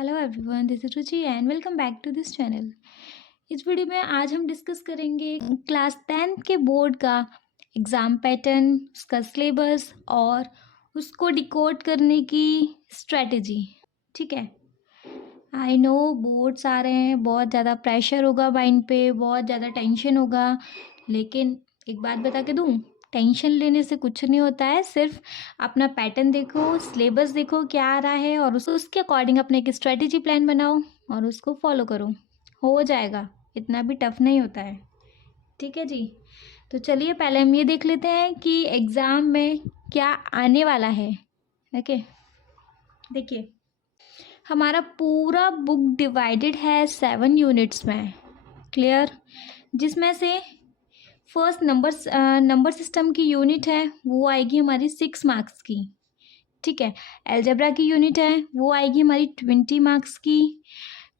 Hello everyone, this is Ruchi and welcome back to this channel. इस video में आज हम डिस्कस करेंगे क्लास 10th के बोर्ड का एग्ज़ाम पैटर्न, उसका सिलेबस और उसको डिकोड करने की स्ट्रेटजी। ठीक है, आई नो बोर्ड्स आ रहे हैं, बहुत ज़्यादा प्रेशर होगा माइंड पे, बहुत ज़्यादा टेंशन होगा, लेकिन एक बात बता के दूँ, टेंशन लेने से कुछ नहीं होता है। सिर्फ अपना पैटर्न देखो, सिलेबस देखो क्या आ रहा है और उसके अकॉर्डिंग अपने एक स्ट्रेटजी प्लान बनाओ और उसको फॉलो करो, हो जाएगा। इतना भी टफ नहीं होता है। ठीक है जी, तो चलिए पहले हम ये देख लेते हैं कि एग्ज़ाम में क्या आने वाला है। ओके, देखिए हमारा पूरा बुक डिवाइडेड है 7 यूनिट्स में। क्लियर? जिसमें से फर्स्ट नंबर सिस्टम की यूनिट है वो आएगी हमारी 6 मार्क्स की। ठीक है, अलजेब्रा की यूनिट है वो आएगी हमारी 20 मार्क्स की।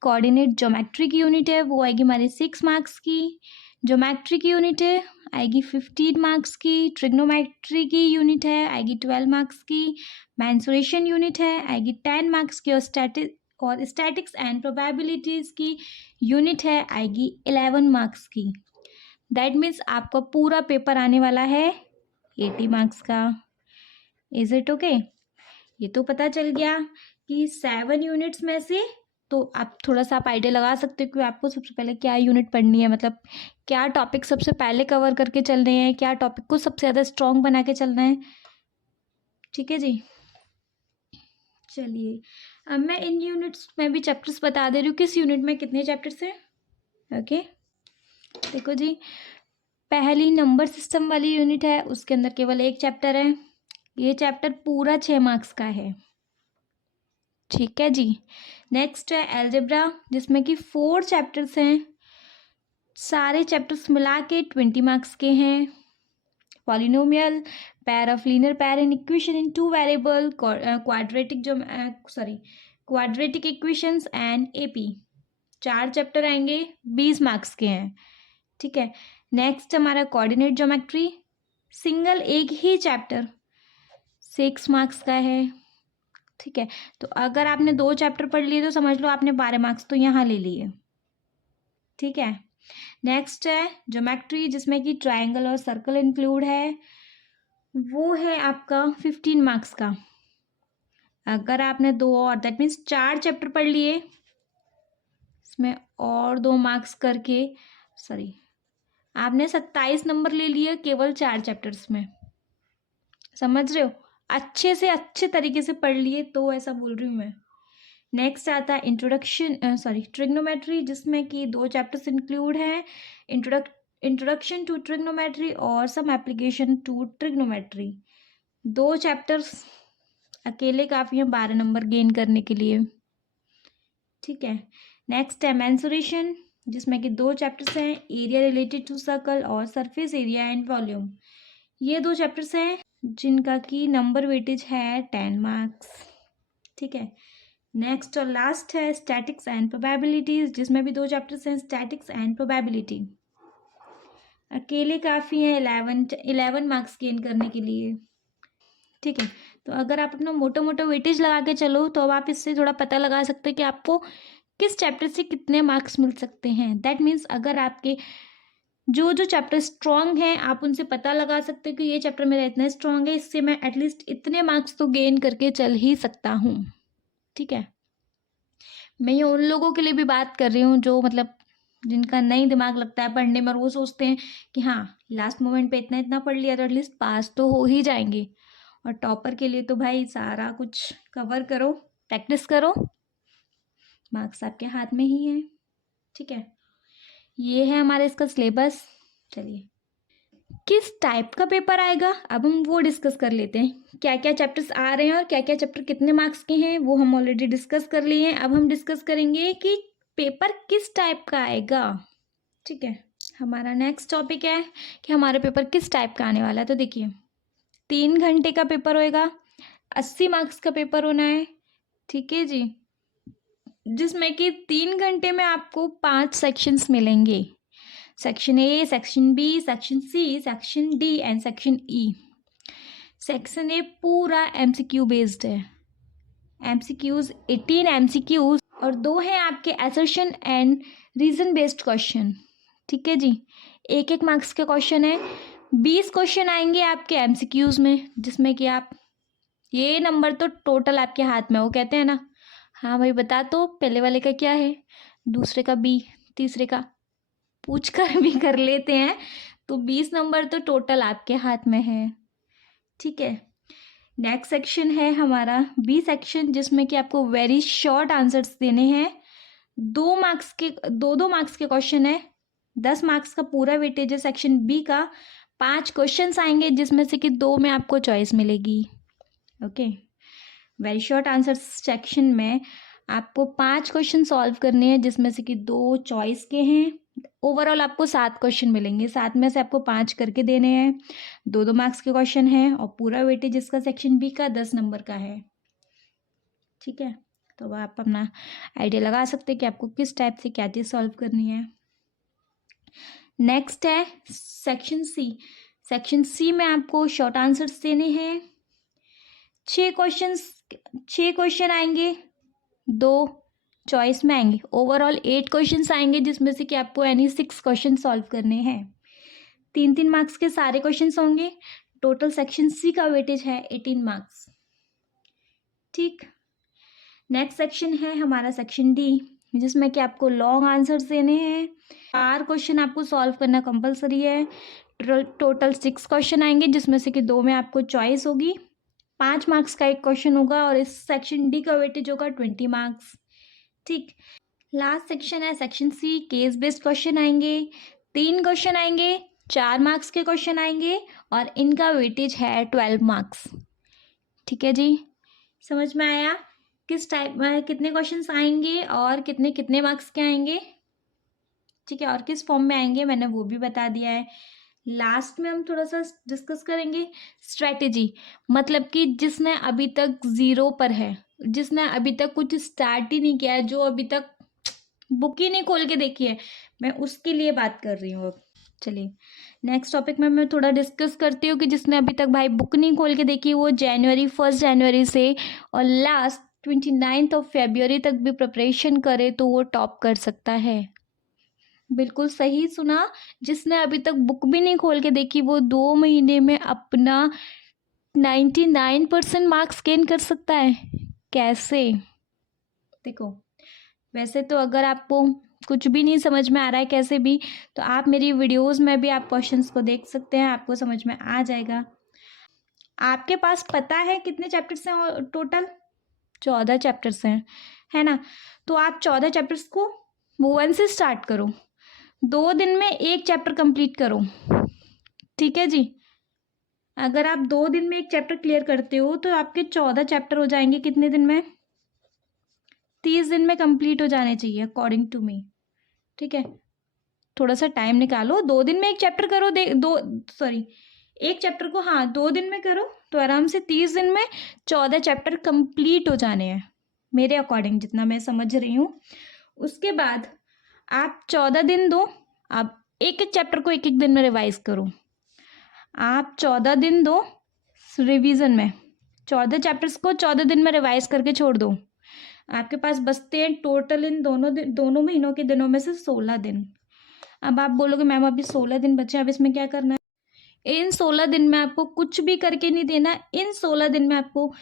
कोऑर्डिनेट ज्योमेट्री की यूनिट है वो आएगी हमारी 6 मार्क्स की। ज्योमेट्री की यूनिट है आएगी 15 मार्क्स की। ट्रिग्नोमेट्री की यूनिट है आएगी 12 मार्क्स की। मेंसुरेशन यूनिट है आएगी 10 मार्क्स की। और स्टैटिक्स एंड प्रोबेबिलिटीज़ की यूनिट है आएगी 11 मार्क्स की। दैट मीन्स आपका पूरा पेपर आने वाला है 80 मार्क्स का। Is it okay? ये तो पता चल गया कि 7 यूनिट्स में से, तो आप थोड़ा सा आप आइडिया लगा सकते हो कि आपको सबसे पहले क्या यूनिट पढ़नी है, मतलब क्या टॉपिक सबसे पहले कवर करके चल रहे हैं, क्या टॉपिक को सबसे ज़्यादा स्ट्रॉन्ग बना के चलना है। ठीक है जी, चलिए अब मैं इन यूनिट्स में भी चैप्टर्स बता दे रही हूँ किस यूनिट में कितने चैप्टर्स हैं। ओके, देखो जी, पहली नंबर सिस्टम वाली यूनिट है, उसके अंदर केवल एक चैप्टर है। ये चैप्टर पूरा 6 मार्क्स का है। ठीक है जी, नेक्स्ट है अलजेब्रा, जिसमें कि 4 चैप्टर्स हैं। सारे चैप्टर्स मिला के 20 मार्क्स के हैं। Polynomial, pair of linear pair in equation in 2 variable, quadratic equations and AP, 4 chapter आएंगे, 20 मार्क्स के हैं। ठीक है, नेक्स्ट हमारा कोऑर्डिनेट ज्योमेट्री, सिंगल एक ही चैप्टर 6 मार्क्स का है। ठीक है, तो अगर आपने 2 चैप्टर पढ़ लिए तो समझ लो आपने 12 मार्क्स तो यहाँ ले लिए। ठीक है, नेक्स्ट है ज्योमेट्री, जिसमें कि ट्रायंगल और सर्कल इंक्लूड है, वो है आपका 15 मार्क्स का। अगर आपने 2 और दैट मीन्स 4 चैप्टर पढ़ लिए, इसमें और 2 मार्क्स करके, सॉरी, आपने 27 नंबर ले लिए केवल 4 चैप्टर्स में। समझ रहे हो? अच्छे से अच्छे तरीके से पढ़ लिए तो ऐसा बोल रही हूँ मैं। नेक्स्ट आता है ट्रिग्नोमेट्री, जिसमें कि 2 चैप्टर्स इंक्लूड हैं, इंट्रोडक्शन टू ट्रिग्नोमेट्री और some application to trigonometry. 2 chapters अकेले काफ़ी हैं 12 नंबर गेन करने के लिए। ठीक है, नेक्स्ट है मेंसुरेशन, जिसमें कि 2 चैप्टर्स हैं, एरिया रिलेटेड टू सर्कल और सरफेस एरिया एंड वॉल्यूम। ये 2 चैप्टर्स हैं जिनका की नंबर वेटेज है 10 मार्क्स। ठीक है, नेक्स्ट और लास्ट है स्टैटिक्स एंड प्रोबेबिलिटीज, जिसमें भी 2 चैप्टर्स हैं, स्टैटिक्स एंड प्रोबेबिलिटी। अकेले काफ़ी है 11 मार्क्स गेन करने के लिए। ठीक है, तो अगर आप अपना मोटा मोटा वेटेज लगा के चलो तो अब आप इससे थोड़ा पता लगा सकते हैं कि आपको किस चैप्टर से कितने मार्क्स मिल सकते हैं। दैट मीन्स अगर आपके जो जो चैप्टर स्ट्रॉन्ग हैं आप उनसे पता लगा सकते हो कि ये चैप्टर मेरा इतना स्ट्रॉन्ग है, इससे मैं एटलीस्ट इतने मार्क्स तो गेन करके चल ही सकता हूँ। ठीक है, मैं ये उन लोगों के लिए भी बात कर रही हूँ जो मतलब जिनका नहीं दिमाग लगता है पढ़ने में और वो सोचते हैं कि हाँ लास्ट मोमेंट पे इतना इतना पढ़ लिया तो एटलीस्ट पास तो हो ही जाएंगे। और टॉपर के लिए तो भाई सारा कुछ कवर करो, प्रैक्टिस करो, मार्क्स आपके हाथ में ही है। ठीक है, ये है हमारे इसका सिलेबस। चलिए किस टाइप का पेपर आएगा अब हम वो डिस्कस कर लेते हैं। क्या क्या चैप्टर्स आ रहे हैं और क्या क्या चैप्टर कितने मार्क्स के हैं वो हम ऑलरेडी डिस्कस कर लिए हैं। अब हम डिस्कस करेंगे कि पेपर किस टाइप का आएगा। ठीक है, हमारा नेक्स्ट टॉपिक है कि हमारा पेपर किस टाइप का आने वाला है। तो देखिए 3 घंटे का पेपर होएगा, 80 मार्क्स का पेपर होना है। ठीक है जी, जिसमें कि 3 घंटे में आपको 5 सेक्शंस मिलेंगे, section A, section B, section C, section D and section E. Section A पूरा एमसीक्यू बेस्ड है। MCQs 18 MCQs और 2 हैं आपके assertion and reason based question. ठीक है जी, 1-1 मार्क्स के क्वेश्चन है। 20 क्वेश्चन आएंगे आपके MCQs में, जिसमें कि आप ये नंबर तो टोटल आपके हाथ में, वो कहते हैं ना, हाँ भाई बता तो पहले वाले का क्या है, दूसरे का B, तीसरे का पूछ कर भी कर लेते हैं। तो 20 नंबर तो टोटल आपके हाथ में है। ठीक है, नेक्स्ट सेक्शन है हमारा B सेक्शन, जिसमें कि आपको वेरी शॉर्ट आंसर्स देने हैं। 2 मार्क्स के 2-2 मार्क्स के क्वेश्चन है। 10 मार्क्स का पूरा वेटेज है सेक्शन B का। 5 क्वेश्चंस आएंगे, जिसमें से कि 2 में आपको चॉइस मिलेगी। Okay, very short answers section में आपको 5 क्वेश्चन सॉल्व करने हैं, जिसमें से कि 2 चॉइस के हैं। ओवरऑल आपको 7 क्वेश्चन मिलेंगे, 7 में से आपको 5 करके देने हैं। 2-2 मार्क्स के क्वेश्चन हैं और पूरा वेटेज इसका सेक्शन B का 10 नंबर का है। ठीक है, तो आप अपना आइडिया लगा सकते हैं कि आपको किस टाइप से क्या चीज़ सॉल्व करनी है। नेक्स्ट है सेक्शन C। सेक्शन C में आपको शॉर्ट आंसर्स देने हैं। 6 क्वेश्चन आएंगे, 2 चॉइस में आएंगे। ओवरऑल 8 क्वेश्चंस आएंगे, जिसमें से कि आपको एनी 6 क्वेश्चन सॉल्व करने हैं। 3-3 मार्क्स के सारे क्वेश्चंस होंगे। टोटल सेक्शन C का वेटेज है 18 मार्क्स। ठीक, नेक्स्ट सेक्शन है हमारा सेक्शन D, जिसमें कि आपको लॉन्ग आंसर्स देने हैं। 4 क्वेश्चन आपको सॉल्व करना कंपलसरी है। टोटल 6 क्वेश्चन आएंगे, जिसमें से कि 2 में आपको चॉइस होगी। 5 मार्क्स का एक क्वेश्चन होगा और इस सेक्शन D का वेटेज होगा 20 मार्क्स। ठीक, लास्ट सेक्शन है section C। Case based question आएंगे, 3 क्वेश्चन आएंगे, 4 मार्क्स के क्वेश्चन आएंगे और इनका वेटेज है 12 मार्क्स। ठीक है जी, समझ में आया किस टाइप में कितने क्वेश्चंस आएंगे और कितने कितने मार्क्स के आएंगे। ठीक है, और किस फॉर्म में आएंगे मैंने वो भी बता दिया है। लास्ट में हम थोड़ा सा डिस्कस करेंगे स्ट्रैटेजी, मतलब कि जिसने अभी तक 0 पर है, जिसने अभी तक कुछ स्टार्ट ही नहीं किया है, जो अभी तक बुक ही नहीं खोल के देखी है, मैं उसके लिए बात कर रही हूँ अब। चलिए नेक्स्ट टॉपिक में मैं थोड़ा डिस्कस करती हूँ कि जिसने अभी तक भाई बुक नहीं खोल के देखी, वो 1 जनवरी से और लास्ट 29 फरवरी तक भी प्रिपरेशन करे तो वो टॉप कर सकता है। बिल्कुल सही सुना, जिसने अभी तक बुक भी नहीं खोल के देखी, वो 2 महीने में अपना 99% मार्क्स गेन कर सकता है। कैसे? देखो, वैसे तो अगर आपको कुछ भी नहीं समझ में आ रहा है कैसे भी, तो आप मेरी वीडियोस में भी आप क्वेश्चंस को देख सकते हैं, आपको समझ में आ जाएगा। आपके पास पता है कितने चैप्टर्स हैं टोटल? 14 चैप्टर्स हैं, है ना? तो आप 14 चैप्टर्स को 1 से स्टार्ट करो, 2 दिन में 1 चैप्टर कंप्लीट करो। ठीक है जी, अगर आप 2 दिन में 1 चैप्टर क्लियर करते हो तो आपके 14 चैप्टर हो जाएंगे कितने दिन में? 30 दिन में कंप्लीट हो जाने चाहिए अकॉर्डिंग टू मी। ठीक है, थोड़ा सा टाइम निकालो, 2 दिन में 1 चैप्टर करो, 1 चैप्टर को 2 दिन में करो तो आराम से 30 दिन में 14 चैप्टर कंप्लीट हो जाने हैं मेरे अकॉर्डिंग, जितना मैं समझ रही हूँ। उसके बाद आप 14 दिन दो, आप एक एक चैप्टर को 1-1 दिन में रिवाइज करो। आप 14 दिन दो रिवीजन में, 14 चैप्टर्स को 14 दिन में रिवाइज करके छोड़ दो। आपके पास बचते हैं टोटल इन दोनों महीनों के दिनों में से 16 दिन। अब आप बोलोगे मैम अभी 16 दिन बचे, अब इसमें क्या करना है? इन 16 दिन में आपको कुछ भी करके नहीं देना, इन 16 दिन में आपको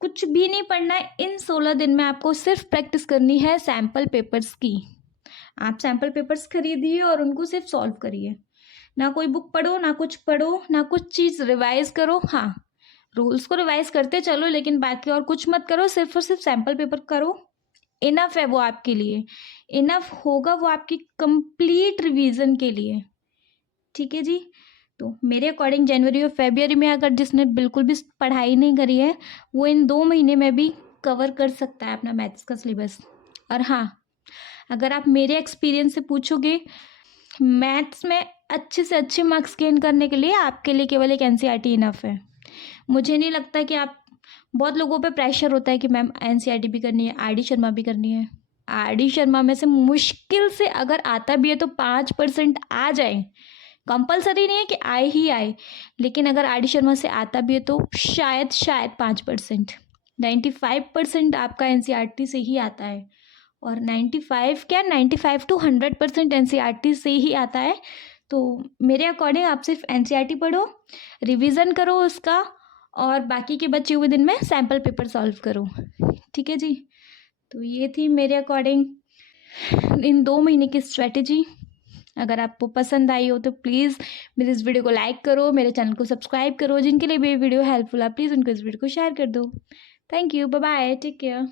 कुछ भी नहीं पढ़ना है। इन 16 दिन में आपको सिर्फ प्रैक्टिस करनी है सैम्पल पेपर्स की। आप सैम्पल पेपर्स खरीदिए और उनको सिर्फ सॉल्व करिए, ना कोई बुक पढ़ो, ना कुछ पढ़ो, ना कुछ चीज़ रिवाइज करो। हाँ, रूल्स को रिवाइज करते चलो, लेकिन बाकी और कुछ मत करो, सिर्फ और सिर्फ सैम्पल पेपर करो। इनफ है वो आपके लिए, इनफ होगा वो आपकी कंप्लीट रिवीजन के लिए। ठीक है जी, तो मेरे अकॉर्डिंग जनवरी और फरवरी में अगर जिसने बिल्कुल भी पढ़ाई नहीं करी है, वो इन 2 महीने में भी कवर कर सकता है अपना मैथ्स का सिलेबस। और हाँ, अगर आप मेरे एक्सपीरियंस से पूछोगे, मैथ्स में अच्छे से अच्छे मार्क्स गेन करने के लिए आपके लिए केवल एक NCERT इनफ है। मुझे नहीं लगता कि आप, बहुत लोगों पे प्रेशर होता है कि मैम NCERT भी करनी है, RD शर्मा भी करनी है। RD शर्मा में से मुश्किल से अगर आता भी है तो 5% आ जाए, कंपलसरी नहीं है कि आए ही आए, लेकिन अगर RD शर्मा से आता भी है तो शायद 5%, 95% आपका एनसीईआरटी से ही आता है, और 95 क्या 95 to 100% एनसीईआरटी से ही आता है। तो मेरे अकॉर्डिंग आप सिर्फ एनसीईआरटी पढ़ो, रिवीजन करो उसका, और बाकी के बचे हुए दिन में सैम्पल पेपर सॉल्व करो। ठीक है जी, तो ये थी मेरे अकॉर्डिंग इन 2 महीने की स्ट्रेटेजी। अगर आपको पसंद आई हो तो प्लीज़ मेरे इस वीडियो को लाइक करो, मेरे चैनल को सब्सक्राइब करो। जिनके लिए भी ये वीडियो हेल्पफुल है प्लीज़ उनको इस वीडियो को शेयर कर दो। Thank you, bye bye, take care.